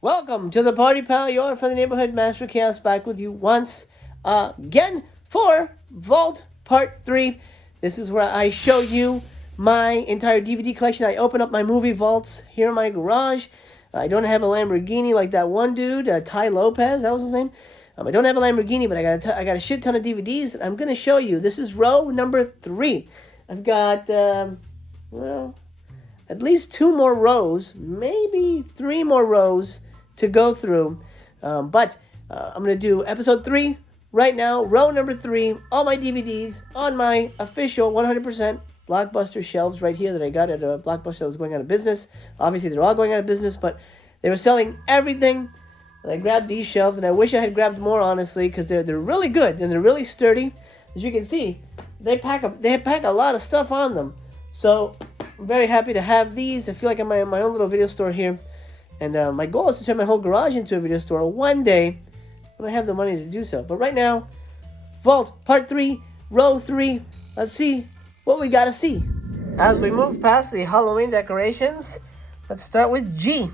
Welcome to the party, pal. You're from the neighborhood Master Chaos, back with you once again for Vault Part 3. This is where I show you my entire DVD collection. I open up my movie vaults here in my garage. I don't have a Lamborghini like that one dude, Ty Lopez, that was his name. I don't have a Lamborghini, but I got a shit ton of DVDs. I'm going to show you. This is row number 3. I've got, at least 2 more rows, maybe 3 more rows to go through, but I'm going to do episode 3 right now, row number 3, all my DVDs on my official 100% Blockbuster shelves right here that I got at a Blockbuster that was going out of business. Obviously, they're all going out of business, but they were selling everything, and I grabbed these shelves, and I wish I had grabbed more, honestly, because they're really good, and they're really sturdy. As you can see, they pack a lot of stuff on them, so I'm very happy to have these. I feel like I'm in my own little video store here. And my goal is to turn my whole garage into a video store one day when I have the money to do so. But right now, Vault Part 3, Row 3. Let's see what we got to see. As we move past the Halloween decorations, let's start with G.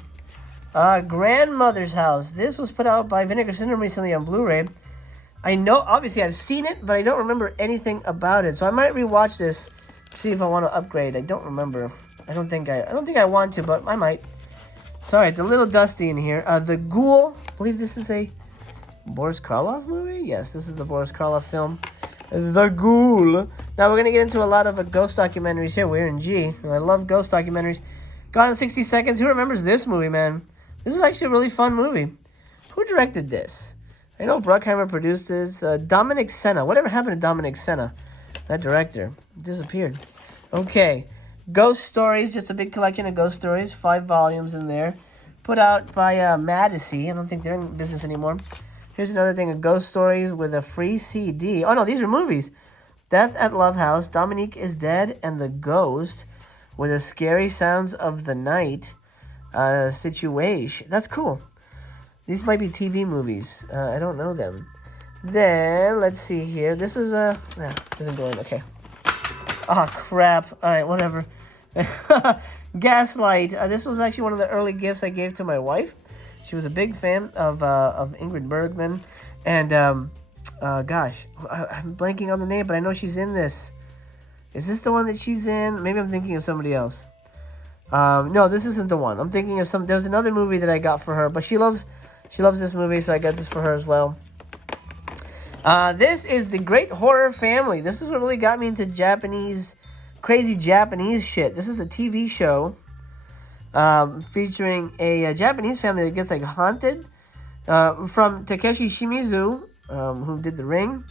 Grandmother's House. This was put out by Vinegar Syndrome recently on Blu-ray. I know, obviously I've seen it, but I don't remember anything about it. So I might rewatch this, see if I want to upgrade. I don't remember. I don't think I want to, but I might. Sorry, it's a little dusty in here. The Ghoul. I believe this is a Boris Karloff movie? Yes, this is the Boris Karloff film. The Ghoul. Now, we're going to get into a lot of ghost documentaries here. We're in G. And I love ghost documentaries. Gone in 60 Seconds. Who remembers this movie, man? This is actually a really fun movie. Who directed this? I know Bruckheimer produced this. Dominic Sena. Whatever happened to Dominic Sena? That director disappeared. Okay. Ghost Stories, just a big collection of ghost stories, 5 volumes in there. Put out by Madison. I don't think they're in business anymore. Here's another thing of ghost stories with a free CD. Oh no, these are movies. Death at Love House, Dominique is Dead, and The Ghost with the Scary Sounds of the Night situation. That's cool. These might be TV movies. I don't know them. Then, let's see here. This is doesn't go in. Okay. Oh, crap. All right, whatever. Gaslight. This was actually one of the early gifts I gave to my wife. She was a big fan of Ingrid Bergman. And, gosh, I'm blanking on the name, but I know she's in this. Is this the one that she's in? Maybe I'm thinking of somebody else. No, this isn't the one. I'm thinking of some... There's another movie that I got for her, but she loves this movie, so I got this for her as well. This is The Great Horror Family. This is what really got me into crazy Japanese shit. This is a TV show featuring a Japanese family that gets like haunted from Takeshi Shimizu, who did The Ring.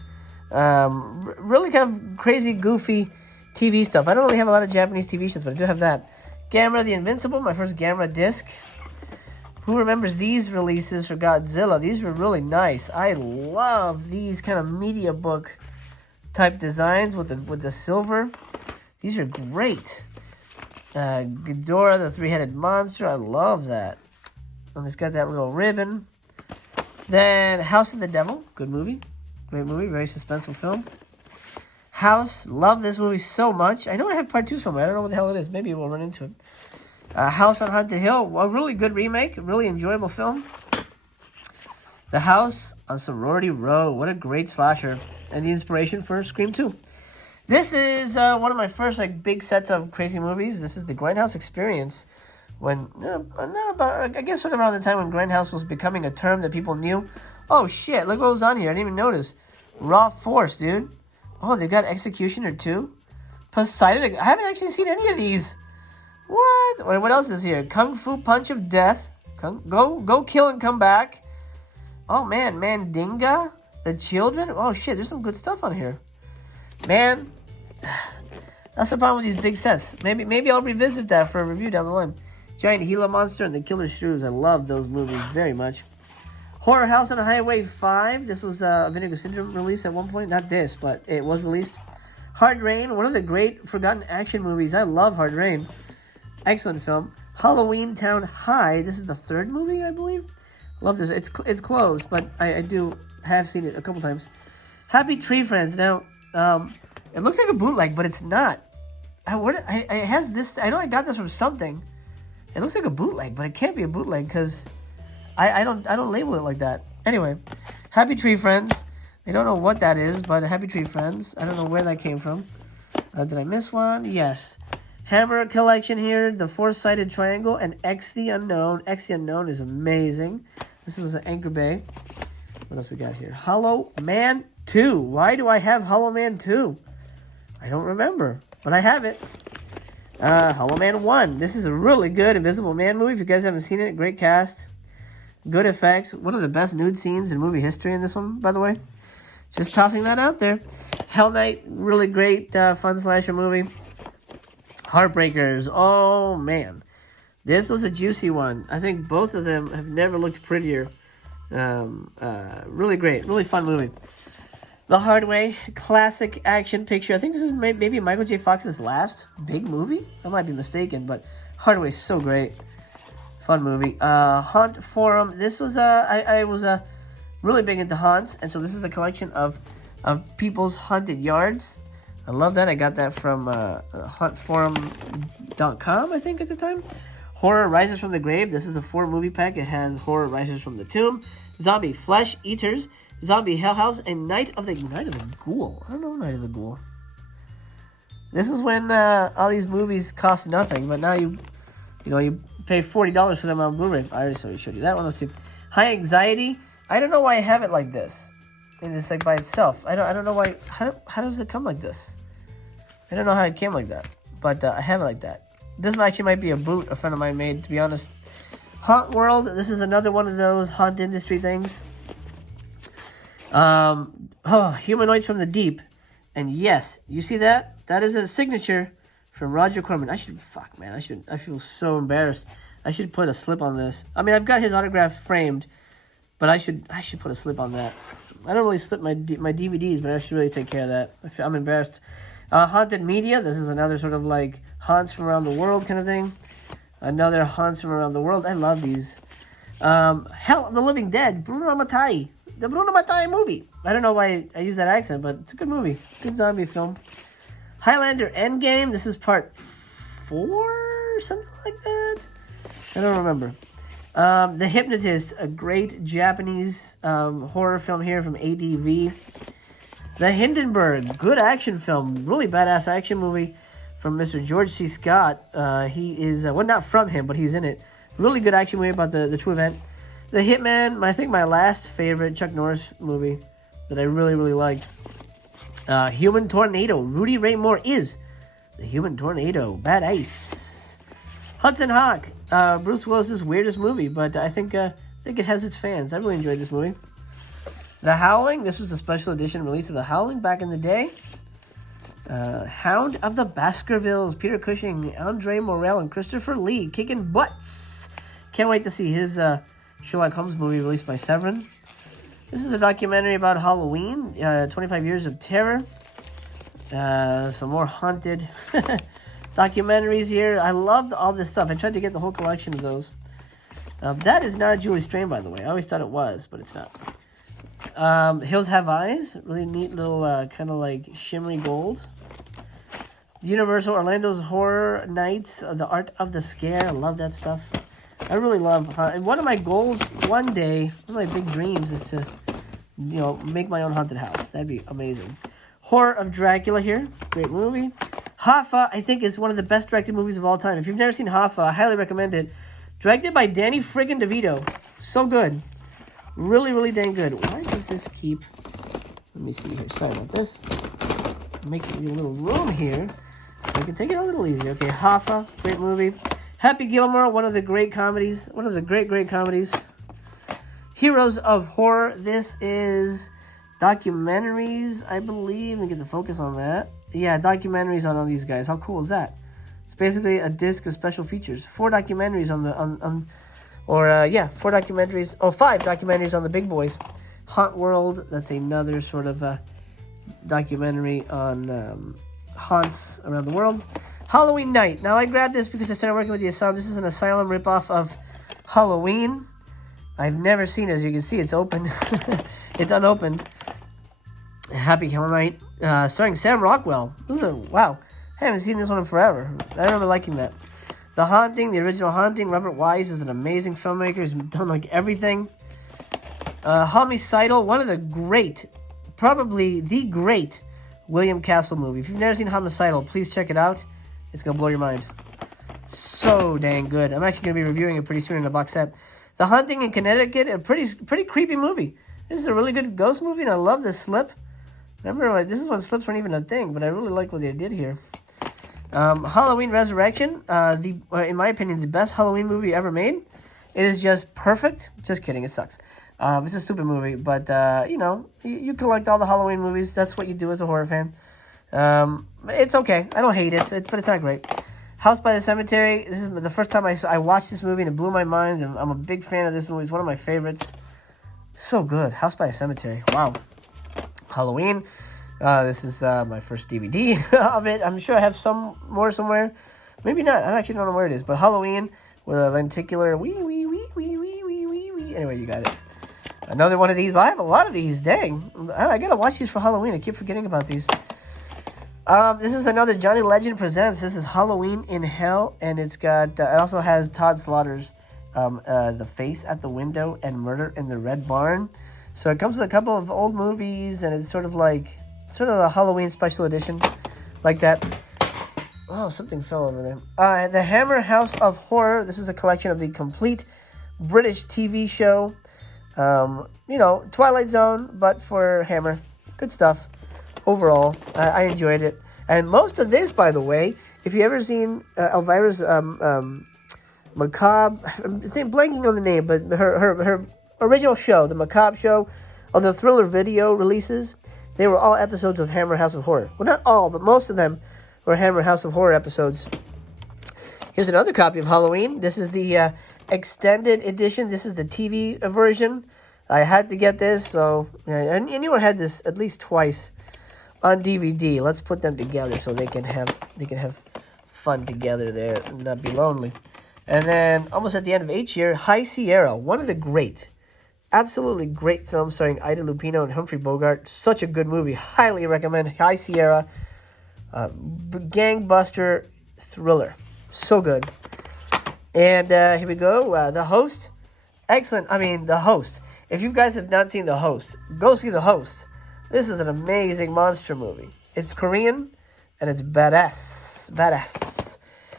Really kind of crazy, goofy TV stuff. I don't really have a lot of Japanese TV shows, but I do have that. Gamera the Invincible, my first Gamera disc. Who remembers these releases for Godzilla? These were really nice. I love these kind of media book type designs with the silver. These are great. Ghidorah, the 3-headed monster. I love that. And it's got that little ribbon. Then House of the Devil. Good movie. Great movie. Very suspenseful film. House. Love this movie so much. I know I have part 2 somewhere. I don't know what the hell it is. Maybe we'll run into it. House on Haunted Hill, a really good remake, a really enjoyable film. The House on Sorority Row, what a great slasher, and the inspiration for Scream 2. This is one of my first big sets of crazy movies. This is the Grindhouse Experience, when I guess sort of around the time when Grindhouse was becoming a term that people knew. Oh shit! Look what was on here. I didn't even notice. Raw Force, dude. Oh, they've got Executioner 2. Poseidon. I haven't actually seen any of these. What? What else is here? Kung Fu Punch of Death. Go kill and come back. Oh, man. Mandinga. The Children. Oh, shit. There's some good stuff on here. Man. That's the problem with these big sets. Maybe I'll revisit that for a review down the line. Giant Gila Monster and the Killer Shrews. I love those movies very much. Horror House on Highway 5. This was a Vinegar Syndrome release at one point. Not this, but it was released. Hard Rain. One of the great forgotten action movies. I love Hard Rain. Excellent film. Halloween Town High. This is the 3rd movie, I believe. Love this. It's closed, but I do have seen it a couple times. Happy Tree Friends. Now, it looks like a bootleg, but it's not. It has this. I know I got this from something. It looks like a bootleg, but it can't be a bootleg because I don't label it like that. Anyway, Happy Tree Friends. I don't know what that is, but Happy Tree Friends. I don't know where that came from. Did I miss one? Yes. Hammer collection here, the four-sided triangle, and X the Unknown. X the Unknown is amazing. This is an Anchor Bay. What else we got here? Hollow Man 2. Why do I have Hollow Man 2? I don't remember, but I have it. Hollow Man 1. This is a really good Invisible Man movie. If you guys haven't seen it, great cast. Good effects. One of the best nude scenes in movie history in this one, by the way. Just tossing that out there. Hell Knight, really great fun slasher movie. Heartbreakers. Oh, man. This was a juicy one. I think both of them have never looked prettier. Really great. Really fun movie. The Hard Way. Classic action picture. I think this is maybe Michael J. Fox's last big movie. I might be mistaken, but Hard Way is so great. Fun movie. Haunt Forum. This was I was really big into haunts, and so this is a collection of people's haunted yards. I love that. I got that from hauntforum.com, I think, at the time. Horror Rises from the Grave. This is a 4-movie pack. It has Horror Rises from the Tomb, Zombie Flesh Eaters, Zombie Hell House, and Night of the Ghoul. I don't know Night of the Ghoul. This is when all these movies cost nothing, but now you pay $40 for them on Blu-ray. I already showed you that one. Let's see. High Anxiety. I don't know why I have it like this. And it's like by itself. I don't know why. How does it come like this? I don't know how it came like that. But I have it like that. This actually might be a boot a friend of mine made, to be honest. Haunt World. This is another one of those haunt industry things. Humanoids from the Deep. And yes, you see that? That is a signature from Roger Corman. I feel so embarrassed. I should put a slip on this. I mean, I've got his autograph framed, but I should put a slip on that. I don't really slip my DVDs, but I should really take care of that. I'm embarrassed. Haunted Media. This is another sort of like haunts from around the world kind of thing. Another haunts from around the world. I love these. Hell of the Living Dead. Bruno Mattei. The Bruno Mattei movie. I don't know why I use that accent, but it's a good movie. Good zombie film. Highlander Endgame. This is part 4? Something like that. I don't remember. The Hypnotist, a great Japanese horror film here from ADV. The Hindenburg, good action film, really badass action movie from Mr. George C. Scott. He is, well, not from him, but he's in it. Really good action movie about the true event. The Hitman, I think my last favorite Chuck Norris movie that I really, really liked. Human Tornado, Rudy Ray Moore is the Human Tornado, Bad Ice. Hudson Hawk, Bruce Willis's weirdest movie, but I think it has its fans. I really enjoyed this movie. The Howling, this was a special edition release of The Howling back in the day. Hound of the Baskervilles, Peter Cushing, Andre Morell, and Christopher Lee kicking butts. Can't wait to see his Sherlock Holmes movie released by Severin. This is a documentary about Halloween, 25 Years of Terror. Some more haunted documentaries here. I loved all this stuff. I tried to get the whole collection of those. That is not Julie Strain, by the way. I always thought it was, but it's not. Hills Have Eyes. Really neat little kind of like shimmery gold. Universal Orlando's Horror Nights. The Art of the Scare. I love that stuff. I really love and one of my goals one day, one of my big dreams is to, make my own haunted house. That'd be amazing. Horror of Dracula here. Great movie. Hoffa, I think, is one of the best directed movies of all time. If you've never seen Hoffa, I highly recommend it. Directed by Danny friggin' DeVito. So good. Really, really dang good. Why does this keep... Let me see here. Sorry about this. Making a little room here. I can take it a little easier. Okay, Hoffa. Great movie. Happy Gilmore. One of the great comedies. One of the great comedies. Heroes of Horror. This is documentaries, I believe. Let me get the focus on that. Yeah, documentaries on all these guys. How cool is that? It's basically a disc of special features. 4 documentaries on the... 4 documentaries. Oh, 5 documentaries on the big boys. Haunt World. That's another sort of documentary on haunts around the world. Halloween Night. Now, I grabbed this because I started working with the Asylum. This is an Asylum ripoff of Halloween. I've never seen it. As you can see, it's open. It's unopened. Happy Hell Night. Starring Sam Rockwell. Wow. I haven't seen this one in forever. I remember liking that. The Haunting, the original Haunting. Robert Wise is an amazing filmmaker. He's done like everything. Homicidal, one of the great, probably the great William Castle movie. If you've never seen Homicidal, please check it out. It's going to blow your mind. So dang good. I'm actually going to be reviewing it pretty soon in a box set. The Haunting in Connecticut, a pretty creepy movie. This is a really good ghost movie, and I love this slip. Remember, this is when slips weren't even a thing, but I really like what they did here. Halloween Resurrection, in my opinion, the best Halloween movie ever made. It is just perfect. Just kidding, it sucks. It's a stupid movie, but, you collect all the Halloween movies. That's what you do as a horror fan. It's okay. I don't hate it, but it's not great. House by the Cemetery. This is the first time I watched this movie, and it blew my mind, and I'm a big fan of this movie. It's one of my favorites. So good. House by the Cemetery. Wow. Halloween. This is my first DVD of it. I'm sure I have some more somewhere. Maybe not. I actually don't know where it is. But Halloween with a lenticular wee. Anyway, you got it. Another one of these. Well, I have a lot of these. Dang. I gotta watch these for Halloween. I keep forgetting about these. This is another Johnny Legend Presents. This is Halloween in Hell. And it's got, it also has Todd Slaughter's The Face at the Window and Murder in the Red Barn. So it comes with a couple of old movies, and it's sort of a Halloween special edition, like that. Oh, something fell over there. The Hammer House of Horror. This is a collection of the complete British TV show. Twilight Zone, but for Hammer. Good stuff. Overall, I enjoyed it. And most of this, by the way, if you ever seen Elvira's Macabre, I'm blanking on the name, but her original show, the Macabre show, of the Thriller video releases, they were all episodes of Hammer House of Horror. Well, not all, but most of them were Hammer House of Horror episodes. Here's another copy of Halloween. This is the extended edition. This is the TV version. I had to get this, so I knew I had this at least twice on DVD. Let's put them together so they can have fun together there and not be lonely. And then, almost at the end of each year, High Sierra, one of the great, absolutely great films starring Ida Lupino and Humphrey Bogart. Such a good movie. Highly recommend High Sierra. Gangbuster thriller. So good. And here we go. The Host. Excellent. The Host. If you guys have not seen The Host, go see The Host. This is an amazing monster movie. It's Korean, and it's badass. Badass.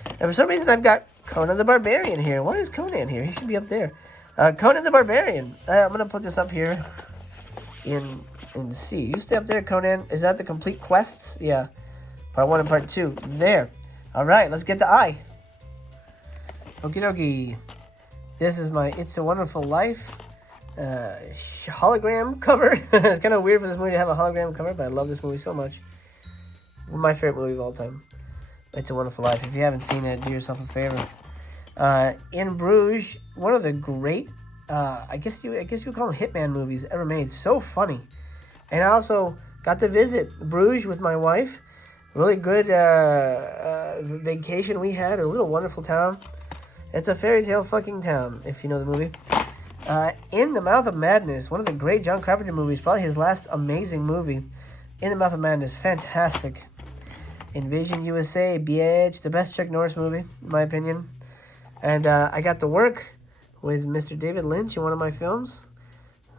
And for some reason, I've got Conan the Barbarian here. Why is Conan here? He should be up there. Conan the Barbarian. I'm going to put this up here in C. You stay up there, Conan. Is that the complete quests? Yeah. Part 1 and Part 2. There. All right, let's get to I. Okie dokie. This is my It's a Wonderful Life hologram cover. It's kind of weird for this movie to have a hologram cover, but I love this movie so much. One of my favorite movies of all time. It's a Wonderful Life. If you haven't seen it, do yourself a favor. In Bruges, one of the great, I guess you would call them hitman movies ever made. So funny. And I also got to visit Bruges with my wife. Really good vacation we had. A little wonderful town. It's a fairy tale fucking town, if you know the movie. In the Mouth of Madness, one of the great John Carpenter movies. Probably his last amazing movie. In the Mouth of Madness, fantastic. Invasion USA, BH, the best Chuck Norris movie, in my opinion. And I got to work with Mr. David Lynch in one of my films.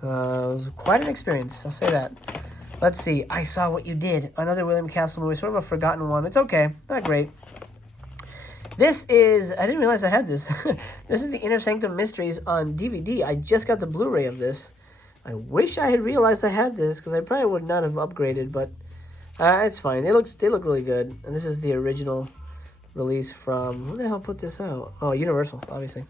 It was quite an experience, I'll say that. Let's see, I Saw What You Did, another William Castle movie, sort of a forgotten one. It's okay, not great. This is, I didn't realize I had this. This is the Inner Sanctum Mysteries on DVD. I just got the Blu-ray of this. I wish I had realized I had this, because I probably would not have upgraded, but it's fine. They look really good. And this is the original release from, who the hell put this out? Oh, Universal, obviously.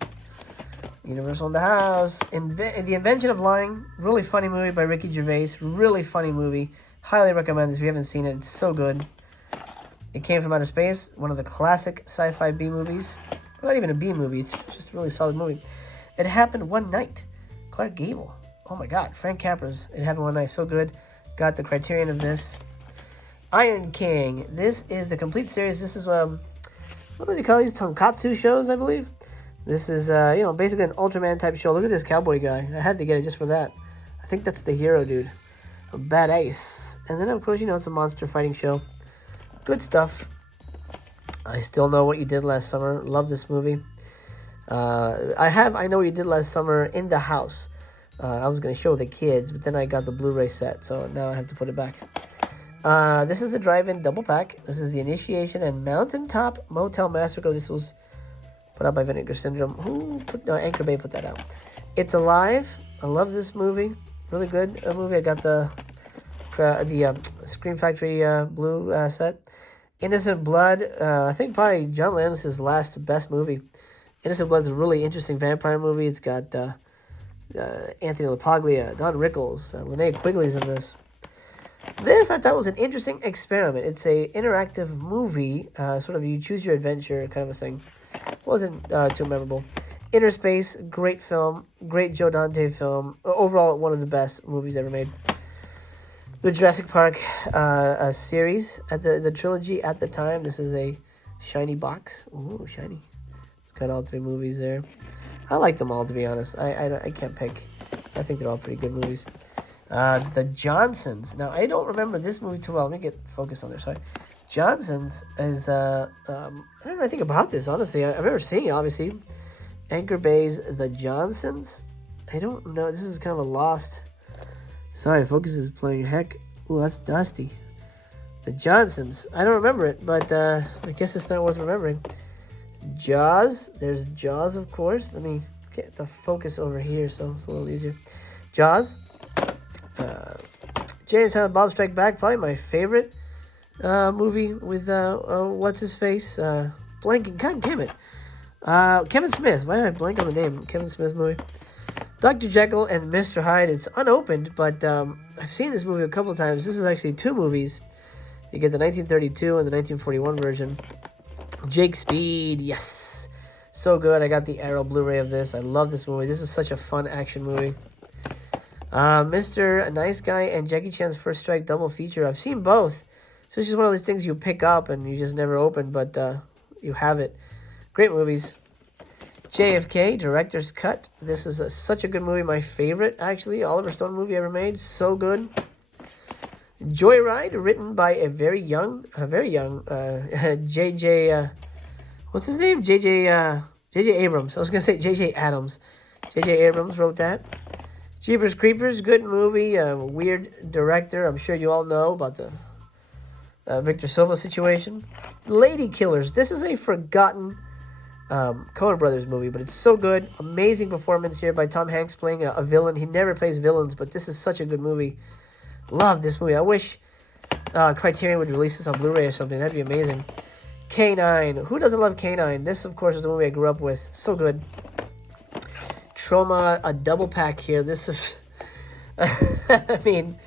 Universal in the house. The Invention of Lying, really funny movie by Ricky Gervais. Really funny movie. Highly recommend this if you haven't seen it. It's so good. It Came from Outer Space, one of the classic sci-fi B movies. Not even a B movie, it's just a really solid movie. It Happened One Night. Clark Gable. Oh my God, Frank Capra's It Happened One Night. So good. Got the Criterion of this. Iron King. This is the complete series. This is, what do they call these? Tonkatsu shows, I believe. This is, basically an Ultraman type show. Look at this cowboy guy. I had to get it just for that. I think that's the hero, dude. A badass. And then, of course, it's a monster fighting show. Good stuff. I Still Know What You Did Last Summer. Love this movie. I Know What You Did Last Summer in the house. I was going to show the kids, but then I got the Blu-ray set, so now I have to put it back. This is the drive-in double pack. This is The Initiation and Mountaintop Motel Massacre. This was put out by Vinegar Syndrome. Anchor Bay put that out. It's Alive. I love this movie. Really good movie. I got the Scream Factory blue set. Innocent Blood. I think probably John Landis' last best movie. Innocent Blood is a really interesting vampire movie. It's got Anthony LaPaglia, Don Rickles, Linnea Quigley's in this. This I thought was an interesting experiment. It's a interactive movie, sort of you choose your adventure kind of a thing. Wasn't too memorable. Inner Space, great film, great Joe Dante film. Overall, one of the best movies ever made. The Jurassic Park series, at the trilogy at the time. This is a shiny box. Ooh, shiny. It's got all 3 movies there. I like them all, to be honest. I can't pick. I think they're all pretty good movies. The Johnsons. Now, I don't remember this movie too well. Let me get focused on there. Sorry. Johnsons is, I don't know anything about this, honestly. I remember seeing it, obviously. Anchor Bay's The Johnsons. I don't know. This is kind of a lost... Sorry, focus is playing heck. Ooh, that's dusty. The Johnsons. I don't remember it, but I guess it's not worth remembering. Jaws. There's Jaws, of course. Let me get the focus over here so it's a little easier. Jaws. Jay and Silent Bob Strike Back. Probably my favorite movie with, what's-his-face? Blanking. God damn it. Kevin Smith. Why did I blank on the name? Kevin Smith movie. Dr. Jekyll and Mr. Hyde. It's unopened, but I've seen this movie a couple of times. This is actually 2 movies. You get the 1932 and the 1941 version. Jake Speed, yes. So good. I got the Arrow Blu-ray of this. I love this movie. This is such a fun action movie. Mr. Nice Guy and Jackie Chan's First Strike double feature. I've seen both. So it's just one of those things you pick up and you just never open, but you have it. Great movies. JFK, Director's Cut. This is such a good movie. My favorite, actually. Oliver Stone movie ever made. So good. Joyride, written by a very young, J.J. What's his name? J.J. Abrams. I was going to say J.J. Adams. J.J. Abrams wrote that. Jeepers Creepers, good movie. Weird director. I'm sure you all know about the Victor Silva situation. Lady Killers. This is a forgotten Coen Brothers movie, but it's so good. Amazing performance here by Tom Hanks playing a villain. He never plays villains, but this is such a good movie. Love this movie. I wish Criterion would release this on Blu-ray or something. That'd be amazing. K9. Who doesn't love K9? This, of course, is the movie I grew up with. So good. Trauma, a double pack here. This is... I mean,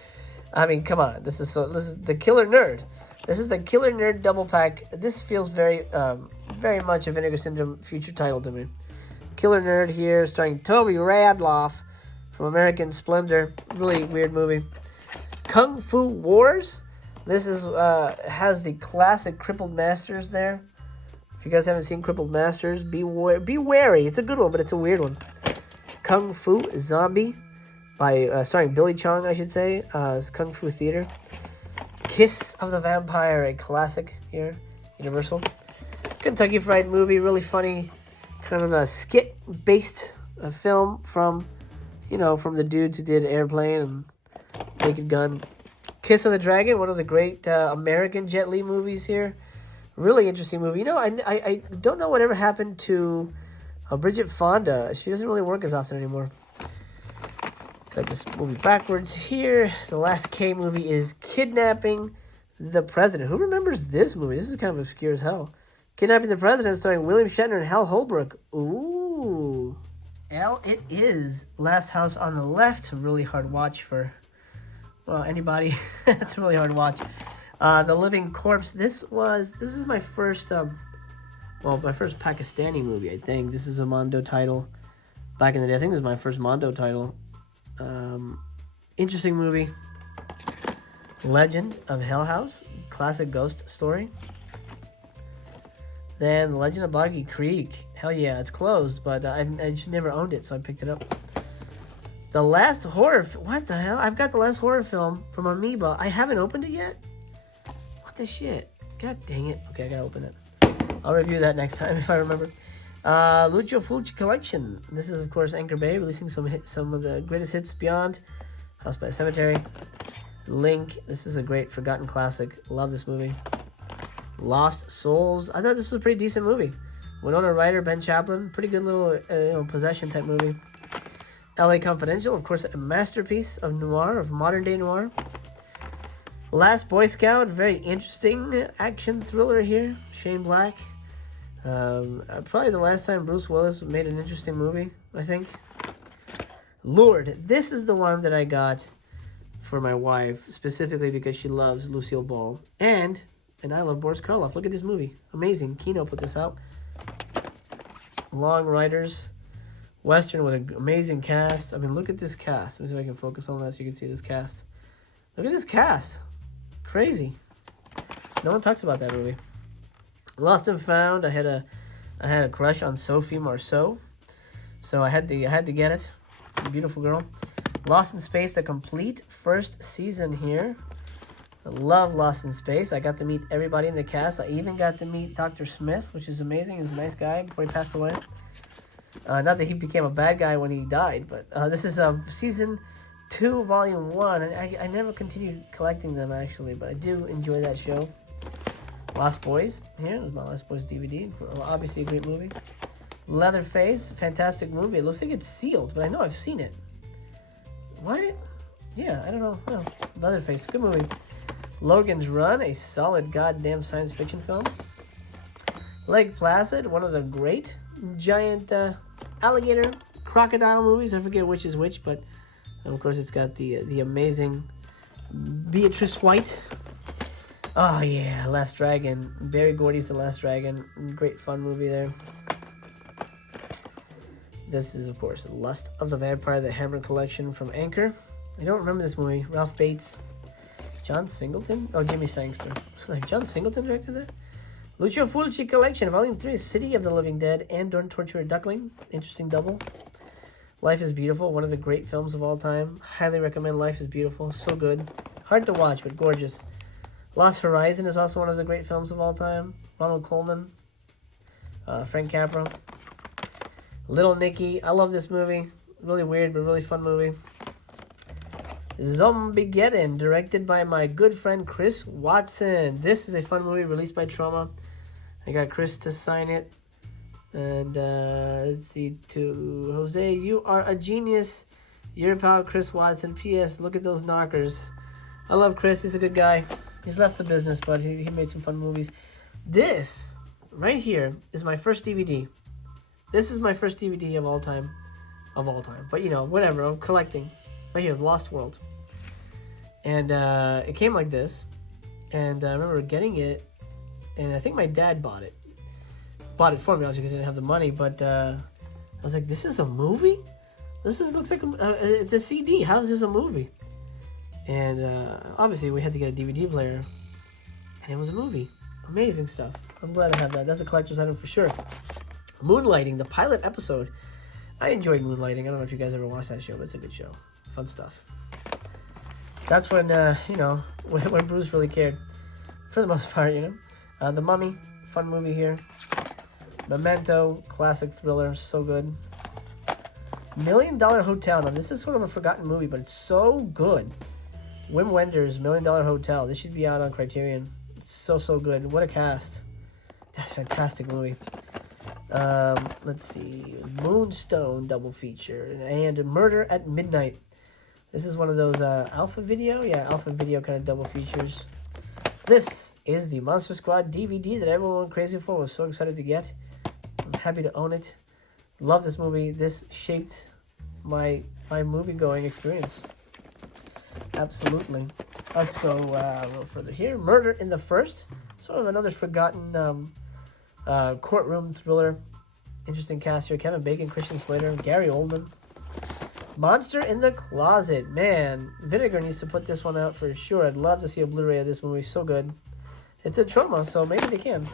come on. This is the Killer Nerd. This is the Killer Nerd double pack. This feels very much a Vinegar Syndrome future title to me. Killer Nerd here, starring Toby Radloff from American Splendor. Really weird movie. Kung Fu Wars. This is has the classic Crippled Masters there. If you guys haven't seen Crippled Masters, be wary. It's a good one, but it's a weird one. Kung Fu Zombie, by starring Billy Chong, I should say. It's Kung Fu Theater. Kiss of the Vampire, a classic here, Universal. Kentucky Fried Movie, really funny, kind of a skit-based film from the dudes who did Airplane and Naked Gun. Kiss of the Dragon, one of the great American Jet Li movies here. Really interesting movie. I don't know whatever happened to Bridget Fonda. She doesn't really work as often anymore. Got this movie backwards here. The last K movie is Kidnapping the President. Who remembers this movie? This is kind of obscure as hell. Kidnapping the President, starring William Shatner and Hal Holbrook. Ooh. It is Last House on the Left. A really hard watch for, anybody. It's a really hard watch. The Living Corpse. This is my first, my first Pakistani movie, I think. This is a Mondo title back in the day. I think this is my first Mondo title. Interesting movie. Legend of Hell House. Classic ghost story. Then Legend of Boggy Creek. Hell yeah, it's closed, but I just never owned it, so I picked it up. The Last Horror... What the hell? I've got The Last Horror Film from Amoeba. I haven't opened it yet? What the shit? God dang it. Okay, I gotta open it. I'll review that next time if I remember. Lucio Fulci Collection. This is, of course, Anchor Bay, releasing some of the greatest hits beyond. House by a Cemetery. Link. This is a great forgotten classic. Love this movie. Lost Souls. I thought this was a pretty decent movie. Winona Ryder, Ben Chaplin. Pretty good little possession type movie. LA Confidential. Of course, a masterpiece of noir, of modern day noir. Last Boy Scout. Very interesting action thriller here. Shane Black. Probably the last time Bruce Willis made an interesting movie, I think. Lord, this is the one that I got for my wife, specifically because she loves Lucille Ball. And I love Boris Karloff. Look at this movie. Amazing. Kino put this out. Long Riders. Western with an amazing cast. I mean, look at this cast. Let me see if I can focus on that so you can see this cast. Look at this cast. Crazy. No one talks about that movie. Lost and Found. I had a crush on Sophie Marceau, so I had to get it. Beautiful girl. Lost in Space, the complete first season here. I love Lost in Space. I got to meet everybody in the cast. I even got to meet Dr. Smith, which is amazing. He was a nice guy before he passed away. Not that he became a bad guy when he died, but this is season 2, volume 1. And I never continued collecting them, actually, but I do enjoy that show. Lost Boys. Here is my Lost Boys DVD. Obviously a great movie. Leatherface. Fantastic movie. It looks like it's sealed, but I know I've seen it. What? Yeah, I don't know. Oh, Leatherface. Good movie. Logan's Run. A solid goddamn science fiction film. Lake Placid. One of the great giant alligator crocodile movies. I forget which is which, but of course it's got the amazing Beatrice White. Oh yeah, Last Dragon. Barry Gordy's The Last Dragon. Great fun movie there. This is, of course, Lust of the Vampire, the Hammer Collection from Anchor. I don't remember this movie. Ralph Bates. John Singleton? Oh, Jimmy Sangster. Like John Singleton directed that? Lucio Fulci Collection, Volume 3, City of the Living Dead, and Don't Torture a Duckling. Interesting double. Life is Beautiful, one of the great films of all time. Highly recommend Life is Beautiful. So good. Hard to watch, but gorgeous. Lost Horizon is also one of the great films of all time. Ronald Colman. Frank Capra. Little Nicky. I love this movie. Really weird, but really fun movie. Zombiegeddon, directed by my good friend Chris Watson. This is a fun movie released by Trauma. I got Chris to sign it. And let's see, to Jose, you are a genius. Your pal Chris Watson. P.S. Look at those knockers. I love Chris. He's a good guy. He's left the business, but he made some fun movies. This right here is my first DVD. This is my first DVD of all time. But, you know, whatever. I'm collecting. Right here, Lost World. And it came like this. And I remember getting it. And I think my dad bought it. Bought it for me, obviously, because I didn't have the money. But I was like, this is a movie? Looks like it's a CD. How is this a movie? And obviously, we had to get a DVD player. And it was a movie. Amazing stuff. I'm glad I have that. That's a collector's item for sure. Moonlighting, the pilot episode. I enjoyed Moonlighting. I don't know if you guys ever watched that show, but it's a good show. Fun stuff. That's when, when Bruce really cared. For the most part, The Mummy, fun movie here. Memento, classic thriller, so good. $1 Million Hotel. Now, this is sort of a forgotten movie, but it's so good. Wim Wenders' $1 Million Hotel. This should be out on Criterion. It's so good. What a cast. That's a fantastic movie. Let's see. Moonstone double feature. And Murder at Midnight. This is one of those Alpha Video. Yeah, Alpha Video kind of double features. This is the Monster Squad DVD that everyone went crazy for. Was so excited to get. I'm happy to own it. Love this movie. This shaped my movie-going experience. Absolutely. Let's go a little further here. Murder in the First. Sort of another forgotten courtroom thriller. Interesting cast here. Kevin Bacon, Christian Slater, Gary Oldman. Monster in the Closet. Man, Vinegar needs to put this one out for sure. I'd love to see a Blu-ray of this movie. So good. It's a Trauma, so maybe they can.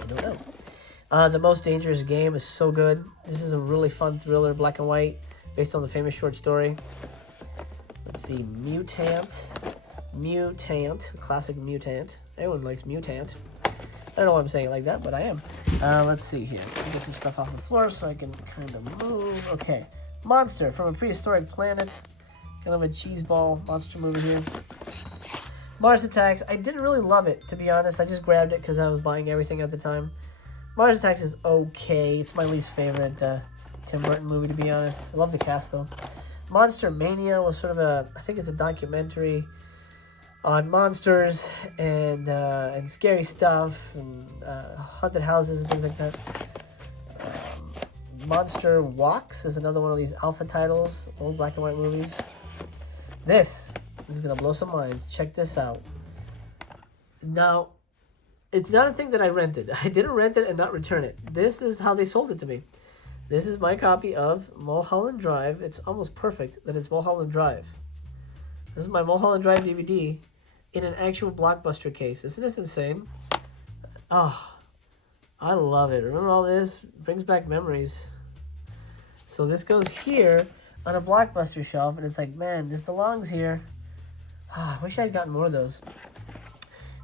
I don't know. The Most Dangerous Game is so good. This is a really fun thriller, black and white, based on the famous short story. Let's see, Mutant, classic Mutant. Everyone likes Mutant. I don't know why I'm saying it like that, but I am. Let's see here. Let me get some stuff off the floor so I can kind of move. Okay. Monster from a prehistoric planet. Kind of a cheeseball monster movie here. Mars Attacks. I didn't really love it, to be honest. I just grabbed it because I was buying everything at the time. Mars Attacks is okay. It's my least favorite Tim Burton movie, to be honest. I love the cast, though. Monster Mania was sort of I think it's a documentary on monsters and scary stuff and haunted houses and things like that. Monster Walks is another one of these alpha titles, old black and white movies. This is going to blow some minds. Check this out. Now, it's not a thing that I rented. I didn't rent it and not return it. This is how they sold it to me. This is my copy of Mulholland Drive. It's almost perfect that it's Mulholland Drive. This is my Mulholland Drive DVD in an actual Blockbuster case. Isn't this insane? Oh, I love it. Remember all this? Brings back memories. So this goes here on a Blockbuster shelf, and it's like, man, this belongs here. I wish I had gotten more of those.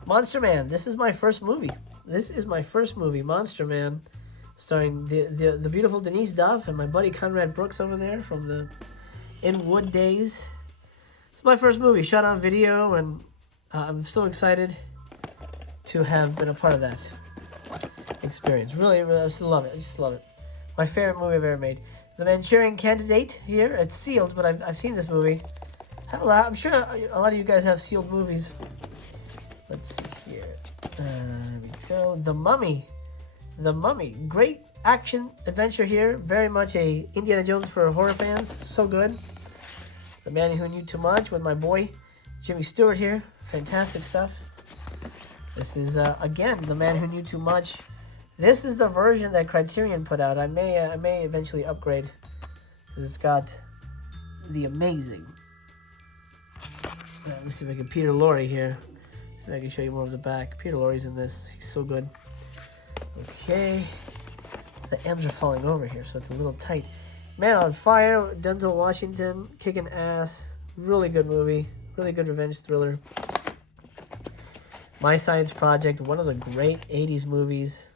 Monster Man. This is my first movie. Monster Man, starring the beautiful Denise Duff and my buddy Conrad Brooks over there from the In Wood days. It's my first movie, shot on video, and I'm so excited to have been a part of that experience. Really, I just love it. My favorite movie I've ever made. The Manchurian Candidate here. It's sealed, but I've seen this movie. I'm sure a lot of you guys have sealed movies. Let's see here. There we go. The Mummy. Great action adventure here. Very much a Indiana Jones for horror fans. So good. The Man Who Knew Too Much with my boy Jimmy Stewart here. Fantastic stuff. This is, again, The Man Who Knew Too Much. This is the version that Criterion put out. I may eventually upgrade because it's got the amazing. Let me see if I can Peter Lorre here. See if I can show you more of the back. Peter Lorre's in this. He's so good. Okay. The M's are falling over here, so it's a little tight. Man on Fire, Denzel Washington, kicking ass. Really good movie. Really good revenge thriller. My Science Project, one of the great 80s movies.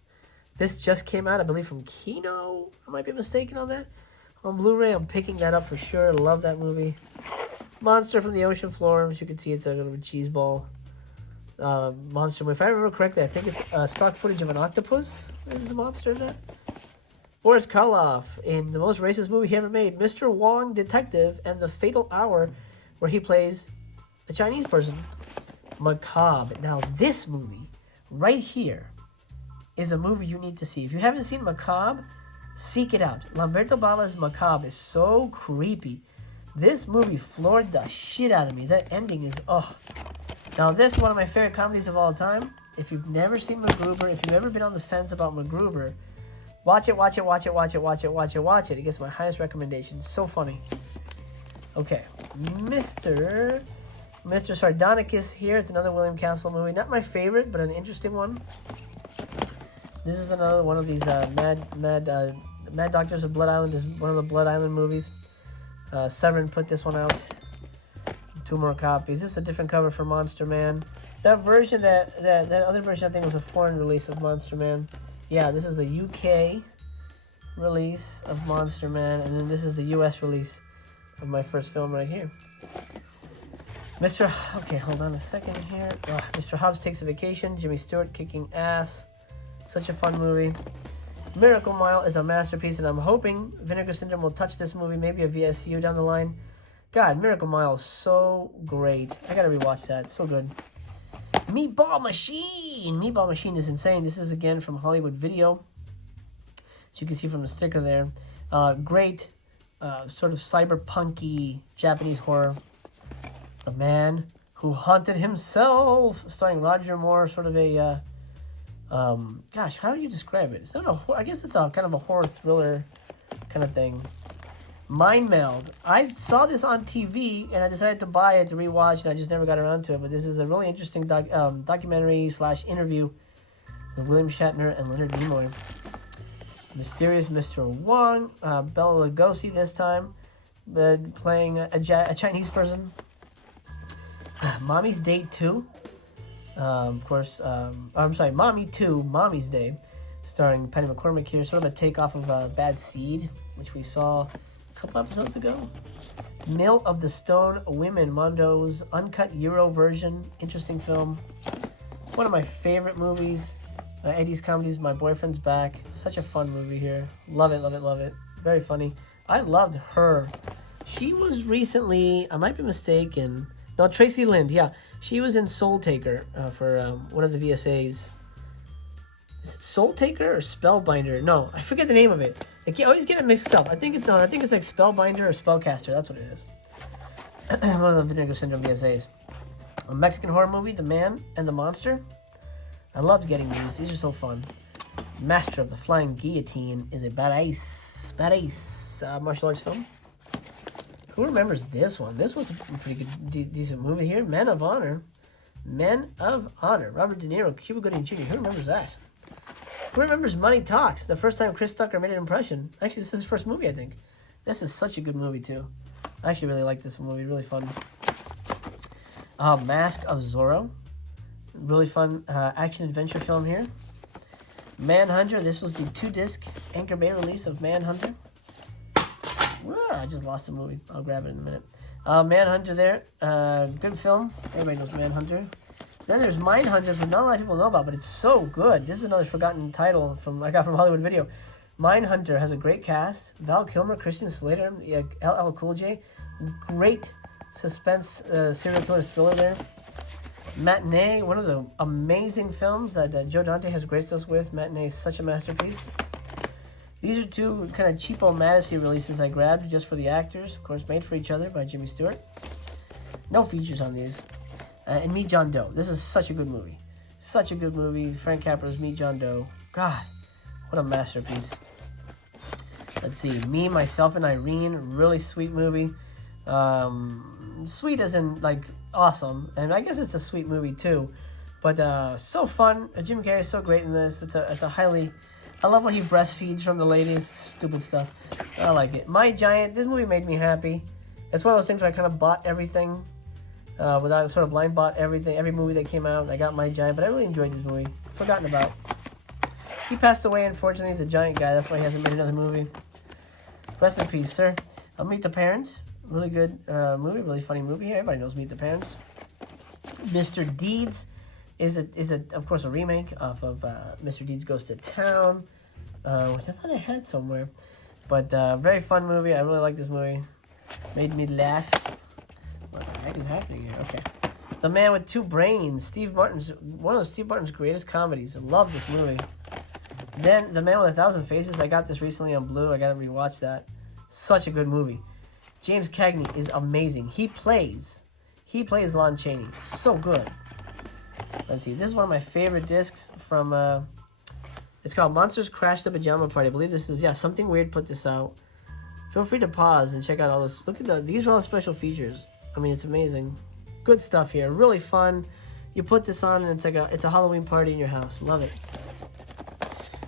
This just came out, I believe, from Kino. I might be mistaken on that. On Blu-ray, I'm picking that up for sure. Love that movie. Monster from the Ocean Floor. As you can see, it's a little cheese ball. Monster. If I remember correctly, I think it's stock footage of an octopus. Is the monster of that? Boris Karloff in the most racist movie he ever made, Mr. Wong Detective and the Fatal Hour, where he plays a Chinese person. Macabre. Now, this movie right here is a movie you need to see. If you haven't seen Macabre, seek it out. Lamberto Bava's Macabre is so creepy. This movie floored the shit out of me. That ending is, oh. Now, this is one of my favorite comedies of all time. If you've never seen MacGruber, if you've ever been on the fence about MacGruber, watch it. It gets my highest recommendation. So funny. Okay. Mr. Sardonicus here. It's another William Castle movie. Not my favorite, but an interesting one. This is another one of these Mad Doctors of Blood Island. Is one of the Blood Island movies. Severin put this one out. 2 more copies. This is a different cover for Monster Man. That version, that other version, I think was a foreign release of Monster Man. Yeah, this is the UK release of Monster Man, and then this is the US release of my first film right here. Okay, hold on a second here. Mr. Hobbs Takes a Vacation. Jimmy Stewart kicking ass. Such a fun movie. Miracle Mile is a masterpiece, and I'm hoping Vinegar Syndrome will touch this movie, maybe a VSU down the line. God, Miracle Mile is so great. I gotta rewatch that. It's so good. Meatball Machine. Meatball Machine is insane. This is, again, from Hollywood Video. As you can see from the sticker there. Great, sort of cyberpunky Japanese horror. The Man Who Haunted Himself, starring Roger Moore, sort of a... gosh, how do you describe it? It's not I guess it's a kind of a horror thriller kind of thing. Mind Meld. I saw this on TV and I decided to buy it to rewatch, and I just never got around to it. But this is a really interesting documentary / interview with William Shatner and Leonard Nimoy. Mysterious Mr. Wong. Bela Lugosi this time, playing a Chinese person. Mommy's Date 2. Of course, I'm sorry, Mommy 2, Mommy's Day, starring Penny McCormick here. Sort of a takeoff of Bad Seed, which we saw a couple episodes ago. Mill of the Stone Women, Mondo's uncut Euro version. Interesting film. One of my favorite movies. 80s comedies, My Boyfriend's Back. Such a fun movie here. Love it, love it, love it. Very funny. I loved her. She was recently, I might be mistaken. No, Tracy Lind, yeah. She was in Soul Taker for one of the VSAs. Is it Soul Taker or Spellbinder? No, I forget the name of it. I always get it mixed up. I think it's like Spellbinder or Spellcaster. That's what it is. One of the Vinegar Syndrome VSAs. A Mexican horror movie, The Man and the Monster. I loved getting these. These are so fun. Master of the Flying Guillotine is a badass martial arts film. Who remembers this one? This was a pretty good, decent movie here. Men of Honor. Men of Honor. Robert De Niro, Cuba Gooding Jr. Who remembers that? Who remembers Money Talks? The first time Chris Tucker made an impression. Actually, this is his first movie, I think. This is such a good movie, too. I actually really like this movie. Really fun. Mask of Zorro. Really fun action-adventure film here. Manhunter. This was the 2-disc Anchor Bay release of Manhunter. I just lost the movie. I'll grab it in a minute. Manhunter there. Good film. Everybody knows Manhunter. Then there's Mindhunter, which not a lot of people know about, but it's so good. This is another forgotten title I got from Hollywood Video. Mindhunter has a great cast. Val Kilmer, Christian Slater, LL Cool J. Great suspense serial killer thriller there. Matinee, one of the amazing films that Joe Dante has graced us with. Matinee is such a masterpiece. These are two kind of cheapo Madison releases I grabbed just for the actors. Of course, Made for Each Other by Jimmy Stewart. No features on these. And Meet John Doe. This is such a good movie. Such a good movie. Frank Capra's Meet John Doe. God, what a masterpiece. Let's see. Me, Myself, and Irene. Really sweet movie. Sweet as in, like, awesome. And I guess it's a sweet movie, too. But so fun. Jim Carrey is so great in this. It's a highly... I love when he breastfeeds from the ladies. Stupid stuff. I like it. My Giant. This movie made me happy. It's one of those things where I kind of bought everything. Without sort of blind bought everything. Every movie that came out. I got My Giant. But I really enjoyed this movie. Forgotten about. He passed away, unfortunately. The Giant guy. That's why he hasn't made another movie. Rest in peace, sir. Meet the Parents. Really good movie. Really funny movie here. Everybody knows Meet the Parents. Mr. Deeds is of course a remake off of Mr. Deeds Goes to Town, which I thought I had somewhere. But very fun movie. I really like this movie. Made me laugh. What the heck is happening here? Okay. The Man with Two Brains. One of Steve Martin's greatest comedies. I love this movie. Then The Man with a Thousand Faces. I got this recently on Blue. I got to rewatch that. Such a good movie. James Cagney is amazing. He plays Lon Chaney. So good. Let's see. This is one of my favorite discs from, it's called Monsters Crash the Pajama Party. I believe this is, Something Weird put this out. Feel free to pause and check out all this. Look at these are all the special features. I mean, it's amazing. Good stuff here. Really fun. You put this on and it's a Halloween party in your house. Love it.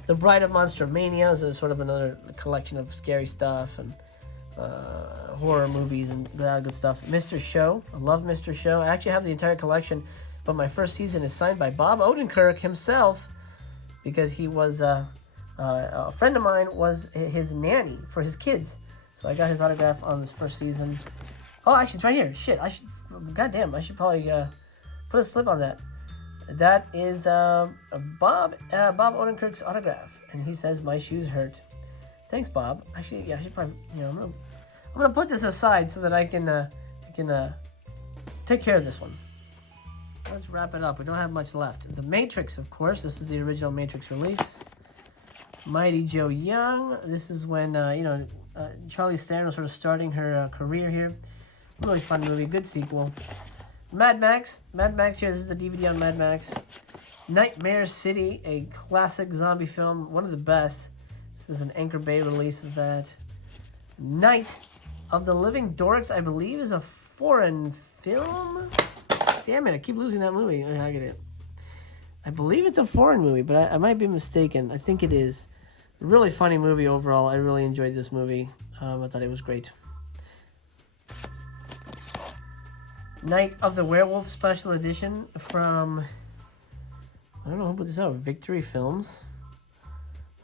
The Bride of Monster Mania is sort of another collection of scary stuff and horror movies and that good stuff. Mr. Show. I love Mr. Show. I actually have the entire collection, but my first season is signed by Bob Odenkirk himself because he was a friend of mine was his nanny for his kids. So I got his autograph on this first season. Oh, actually, it's right here. Shit, goddamn, I should probably put a slip on that. That is Bob Odenkirk's autograph, and he says, "My shoes hurt." Thanks, Bob. Actually, I should probably, I'm gonna put this aside so that I can take care of this one. Let's wrap it up. We don't have much left. The Matrix, of course. This is the original Matrix release. Mighty Joe Young. This is when Charlize Theron was sort of starting her career here. Really fun movie. Good sequel. Mad Max. Mad Max here. This is the DVD on Mad Max. Nightmare City, a classic zombie film. One of the best. This is an Anchor Bay release of that. Night of the Living Dorks, I believe, is a foreign film. Damn it, I keep losing that movie. I get it. I believe it's a foreign movie, but I might be mistaken. I think it is. Really funny movie overall. I really enjoyed this movie. I thought it was great. Night of the Werewolf Special Edition from I don't know who put this out. Victory Films.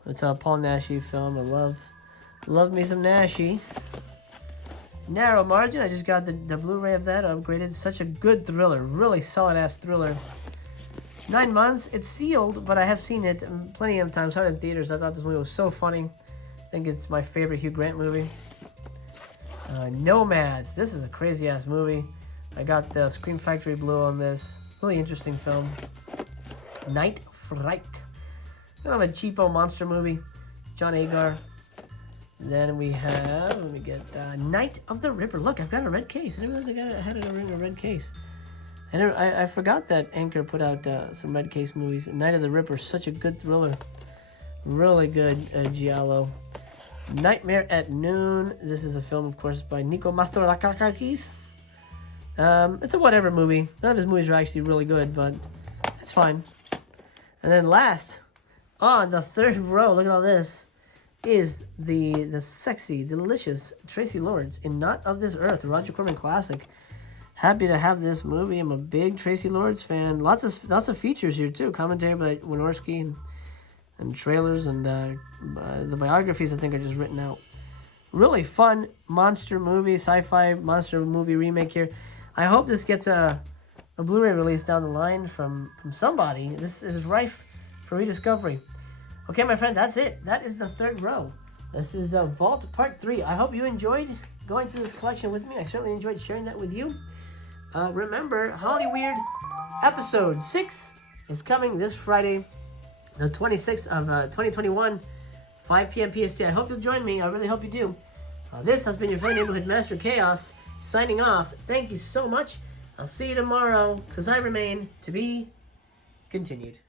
It's a Paul Naschy film. I love me some Naschy. Narrow Margin. I just got the Blu-ray of that upgraded. Such a good thriller. Really solid-ass thriller. 9 months. It's sealed, but I have seen it plenty of times. Saw it in theaters. I thought this movie was so funny. I think it's my favorite Hugh Grant movie. Nomads. This is a crazy-ass movie. I got the Scream Factory Blue on this. Really interesting film. Night Fright. Kind of a cheapo monster movie. John Agar. Then we have, let me get Night of the Ripper. Look, I've got a red case. I didn't realize I had it in a red case. I forgot that Anchor put out some red case movies. Night of the Ripper, such a good thriller. Really good giallo. Nightmare at Noon. This is a film, of course, by Nico Mastorakakis. It's a whatever movie. None of his movies are actually really good, but it's fine. And then last, on the third row, look at all this, is the sexy, delicious Tracy Lords in Not of This Earth, a Roger Corman classic. Happy to have this movie. I'm a big Tracy Lords fan. Lots of features here too. Commentary by Wynorski and trailers and the biographies I think are just written out. Really fun monster movie, sci-fi monster movie remake here. I hope this gets a Blu-ray release down the line from somebody. This is rife for rediscovery. Okay, my friend, that's it. That is the third row. This is Vault Part 3. I hope you enjoyed going through this collection with me. I certainly enjoyed sharing that with you. Remember, Hollyweird Episode 6 is coming this Friday, the 26th of 2021, 5 p.m. PST. I hope you'll join me. I really hope you do. This has been your friend Neighborhood Master Chaos, signing off. Thank you so much. I'll see you tomorrow, because I remain to be continued.